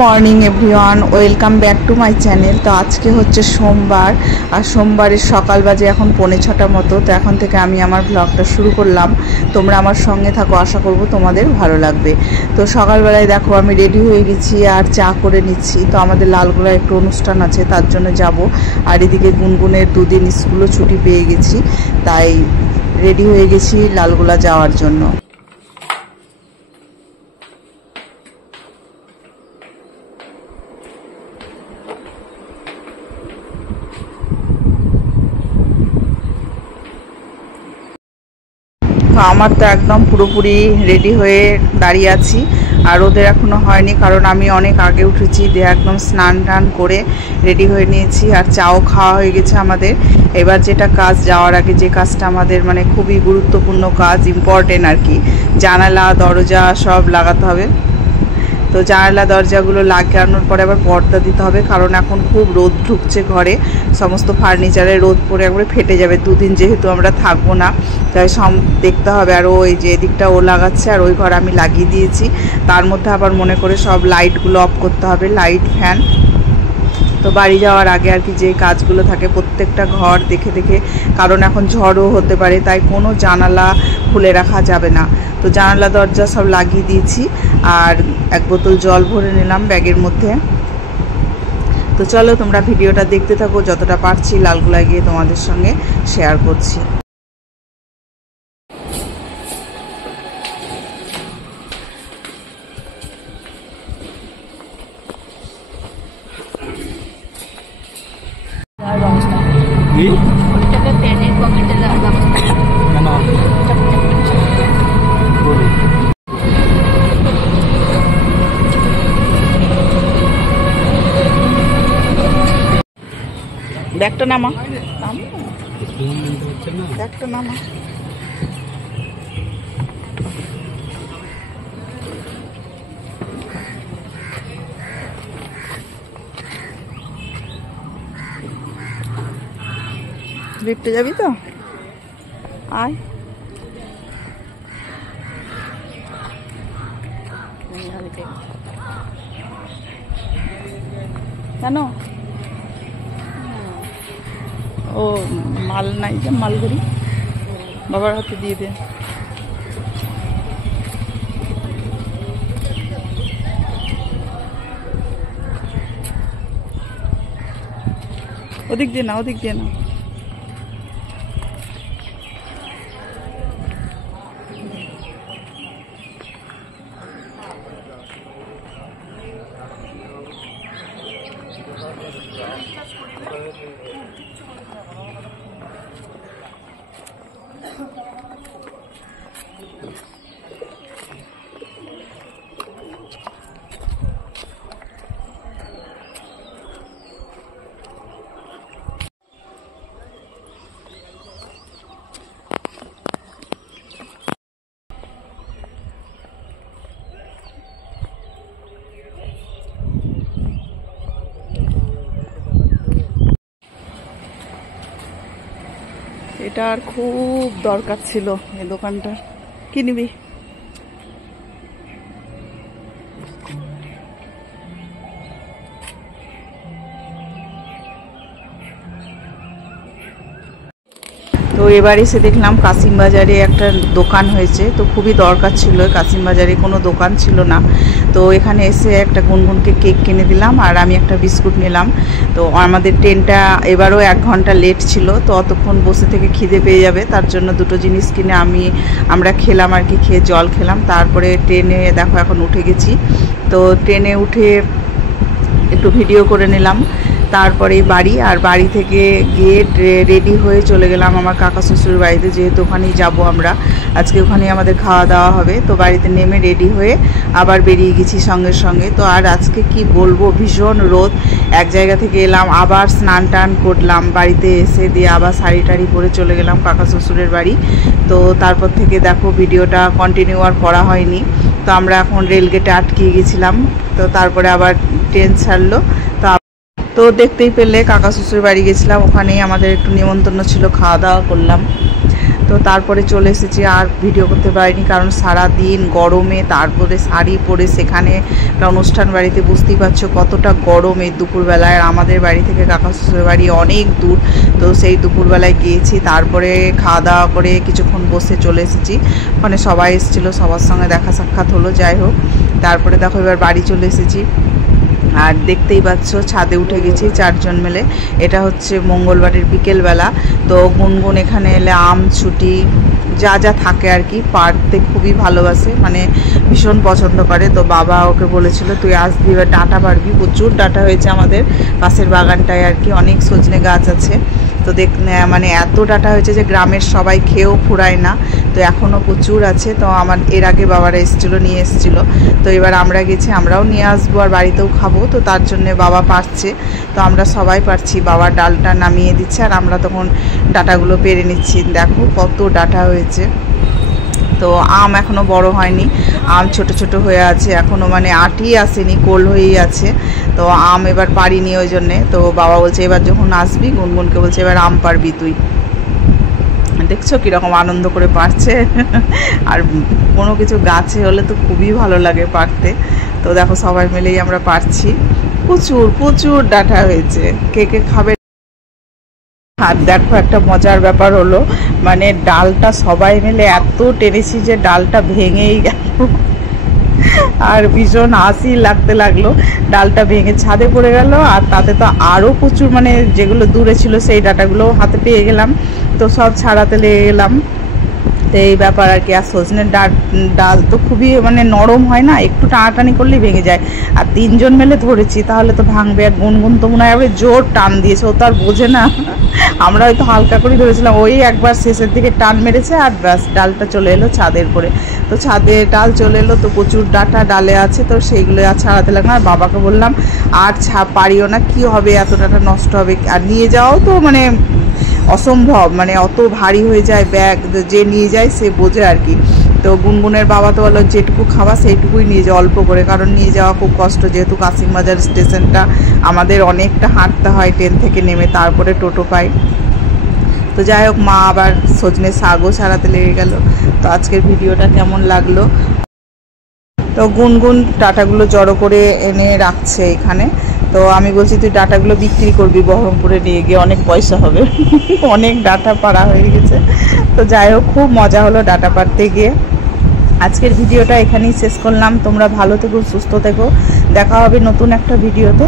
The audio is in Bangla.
Morning everyone, welcome back to my channel. তো আজকে হচ্ছে সোমবার, আর সোমবারের সকাল বাজে এখন 5:45 মতো। তো এখন থেকে আমি আমার ব্লগটা শুরু করলাম। তোমরা আমার সঙ্গে থাকো, আশা করব তোমাদের ভালো লাগবে। তো সকালবেলায় দেখো আমি রেডি হয়ে গেছি আর চা করে নিচ্ছি। তো আমাদের লালগোলায় একটু অনুষ্ঠান আছে, তার জন্য যাব। আর এদিকে গুনগুনের 2 দিন স্কুলও ছুটি পেয়ে গেছি, তাই রেডি হয়ে গেছি লালগোলা যাওয়ার জন্য। আমার তো একদম পুরোপুরি রেডি হয়ে দাঁড়িয়ে আছি, আর ওদের এখনও হয়নি, কারণ আমি অনেক আগে উঠেছি। দিয়ে একদম স্নান টান করে রেডি হয়ে নিয়েছি, আর চাও খাওয়া হয়ে গেছে আমাদের। এবার যেটা কাজ, যাওয়ার আগে যে কাজটা আমাদের মানে খুবই গুরুত্বপূর্ণ কাজ, ইম্পর্টেন্ট আর কি, জানালা দরজা সব লাগাতে হবে। তো জানালা দরজাগুলো লাগানোর পরে আবার পর্দা দিতে হবে, কারণ এখন খুব রোদ ঢুকছে ঘরে, সমস্ত ফার্নিচারে রোদ পড়ে একবারে ফেটে যাবে। 2 দিন যেহেতু আমরা থাকবো না, তাই সব দেখতে হবে। আর ওই যে এদিকটা ও লাগাচ্ছে, আর ওই ঘর আমি লাগিয়ে দিয়েছি। তার মধ্যে আবার মনে করে সব লাইটগুলো অফ করতে হবে, লাইট ফ্যান। তো বাড়ি যাওয়ার আগে আর কি যে কাজগুলো থাকে প্রত্যেকটা ঘর দেখে দেখে, কারণ এখন ঝড়ও হতে পারে, তাই কোনো জানালা খুলে রাখা যাবে না। তো জানালা দরজা সব লাগিয়ে দিয়েছি, আর 1 বোতল জল ভরে নিলাম ব্যাগের মধ্যে। তো চলো তোমরা ভিডিওটা দেখতে থাকো, যতটা পারছি লালগোলায় গিয়ে তোমাদের সঙ্গে শেয়ার করছি। ব্যাগটা নামা, ব্যাগটা নামা। লিফটে যাবি তো? আয়। কেন? ও মাল নাই যে, মালগাড়ি বাবার হাতে দিয়ে দে। ওদিক দিয়ে না, ওদিক দিয়ে না। এটার খুব দরকার ছিল এই দোকানটার। কি নিবি? তো এবার এসে দেখলাম কাশিমবাজারে একটা দোকান হয়েছে, তো খুবই দরকার ছিল। কাশিমবাজারে কোনো দোকান ছিল না, তো এখানে এসে একটা গুনগুনকে কেক কিনে দিলাম, আর আমি একটা বিস্কুট নিলাম। তো আমাদের ট্রেনটা এবারও 1 ঘন্টা লেট ছিল, তো অতক্ষণ বসে থেকে খিদে পেয়ে যাবে, তার জন্য 2টো জিনিস কিনে আমরা খেলাম আর কি, খেয়ে জল খেলাম। তারপরে ট্রেনে দেখো এখন উঠে গেছি। তো ট্রেনে উঠে একটু ভিডিও করে নিলাম, তারপরে বাড়ি। আর বাড়ি থেকে গিয়ে রেডি হয়ে চলে গেলাম আমার কাকা শ্বশুর বাড়িতে, যেহেতু ওখানেই যাব আমরা আজকে, ওখানেই আমাদের খাওয়া দাওয়া হবে। তো বাড়িতে নেমে রেডি হয়ে আবার বেরিয়ে গেছি সঙ্গে সঙ্গে। তো আর আজকে কি বলবো, ভীষণ রোদ। এক জায়গা থেকে এলাম, আবার স্নান টান করলাম, বাড়িতে এসে দিয়ে আবার শাড়ি টাড়ি পরে চলে গেলাম কাকা শ্বশুরের বাড়ি। তো তারপর থেকে দেখো ভিডিওটা কন্টিনিউ আর করা হয়নি। তো আমরা এখন রেলগেটে আটকে গেছিলাম, তো তারপরে আবার ট্রেন ছাড়লো। তো দেখতেই পেলে কাকা শ্বশুর বাড়ি গেছিলাম, ওখানেই আমাদের একটু নিমন্ত্রণ ছিল, খাওয়া দাওয়া করলাম। তো তারপরে চলে এসেছি, আর ভিডিও করতে পারিনি কারণ সারা দিন গরমে, তারপরে শাড়ি পরে সেখানে একটা অনুষ্ঠান বাড়িতে, বুঝতেই পারছো কতটা গরম এই দুপুরবেলায়। আর আমাদের বাড়ি থেকে কাকা শ্বশুরের বাড়ি অনেক দূর, তো সেই দুপুরবেলায় গিয়েছি। তারপরে খাওয়া দাওয়া করে কিছুক্ষণ বসে চলে এসেছি, ওখানে সবাই এসেছিলো, সবার সঙ্গে দেখা সাক্ষাৎ হলো। যাই হোক, তারপরে দেখো এবার বাড়ি চলে এসেছি। আর দেখতেই পাচ্ছ ছাদে উঠে গেছি 4 জন মিলে। এটা হচ্ছে মঙ্গলবারের বিকেলবেলা। তো গুনগুন এখানে এলে আম, ছুটি যা যা থাকে আর কি পাড়তে খুবই ভালোবাসে, মানে ভীষণ পছন্দ করে। তো বাবা ওকে বলেছিল তুই আসবি, এবার ডাঁটা পারবি। প্রচুর ডাঁটা হয়েছে আমাদের পাশের বাগানটায় আর কি, অনেক সজনে গাছ আছে। তো মানে এত ডাঁটা হয়েছে যে গ্রামের সবাই খেয়েও ফুরায় না, তো এখনও প্রচুর আছে। তো আমার এর আগে বাবারা এসেছিলো, নিয়ে এসেছিলো, তো এবার আমরা গেছি, আমরাও নিয়ে আসবো আর বাড়িতেও খাবো। তো তার জন্যে বাবা পারছে, তো আমরা সবাই পারছি। বাবা ডালটা নামিয়ে দিচ্ছে আর আমরা তখন ডাঁটাগুলো পেরে নিচ্ছি। দেখো কত ডাঁটা হয়েছে। তো আম এখনও বড় হয়নি, আম ছোট ছোট হয়ে আছে এখনও, মানে আটি আসেনি, কোল হয়েই আছে। তো আম এবার পারিনি ওই জন্যে। তো বাবা বলছে এবার যখন আসবি, গুনগুনকে বলছে এবার আম পারবি তুই। দেখছো কীরকম আনন্দ করে পারছে। আর কোনো কিছু গাছে হলে তো খুবই ভালো লাগে পারতে। তো দেখো সবাই মিলেই আমরা পারছি, প্রচুর প্রচুর ডাঁটা হয়েছে। কে কে খাবে? আর দেখো একটা মজার ব্যাপার হলো, মানে ডালটা সবাই মিলে এত টেনেছি যে ডালটা ভেঙেই গেল। আর ভীষণ হাসি লাগতে লাগলো, ডালটা ভেঙে ছাদে পড়ে গেল। আর তাতে তো আরও প্রচুর, মানে যেগুলো দূরে ছিল সেই ডাঁটাগুলো হাতে পেয়ে গেলাম, তো সব ছাড়াতে লেগে গেলাম। তো এই ব্যাপার আর কি। আর সজনের ডাল তো খুবই মানে নরম হয় না, একটু টানাটানি করলেই ভেঙে যায়। আর 3 জন মিলে ধরেছি, তাহলে তো ভাঙবে। আর গুনগুন তো মনে হয় জোর টান দিয়েছে, ও তো আর বোঝে না। আমরা হয়তো হালকা করে ধরেছিলাম, ওই একবার শেষের দিকে টান মেরেছে আর ব্যাস ডালটা চলে এলো ছাদের পরে। তো ছাদে ডাল চলে এলো, তো প্রচুর ডাঁটা ডালে আছে, তো সেইগুলো আর ছাড়াতে লাগলাম। আর বাবাকে বললাম আর পারিও না, কি হবে, এত ডাঁটা নষ্ট হবে। আর নিয়ে যাওয়াও তো মানে অসম্ভব, মানে অত ভারী হয়ে যায় ব্যাগ, যে নিয়ে যায় সে বোঝে আর কি। তো গুনগুনের বাবা তো বললো যেটুকু খাওয়া সেইটুকুই নিয়ে যাওয়া, অল্প করে, কারণ নিয়ে যাওয়া খুব কষ্ট, যেহেতু কাশিমবাজার স্টেশনটা আমাদের অনেকটা হাঁটতে হয় ট্রেন থেকে নেমে, তারপরে টোটো পাই। তো যাই হোক, মা আবার সজনে শাকও ছাড়াতে লেগে গেল। তো আজকের ভিডিওটা কেমন লাগলো? তো গুনগুন ডাঁটাগুলো জড়ো করে এনে রাখছে এখানে। তো আমি বলছি তুই ডাঁটাগুলো বিক্রি করবি বহরমপুরে নিয়ে গিয়ে, অনেক পয়সা হবে। অনেক ডাঁটা পাড়া হয়ে গেছে। তো যাই হোক, খুব মজা হলো ডাঁটা পাড়তে গিয়ে। আজকের ভিডিওটা এখানেই শেষ করলাম। তোমরা ভালো থেকো, সুস্থ থেকো, দেখা হবে নতুন একটা ভিডিওতে।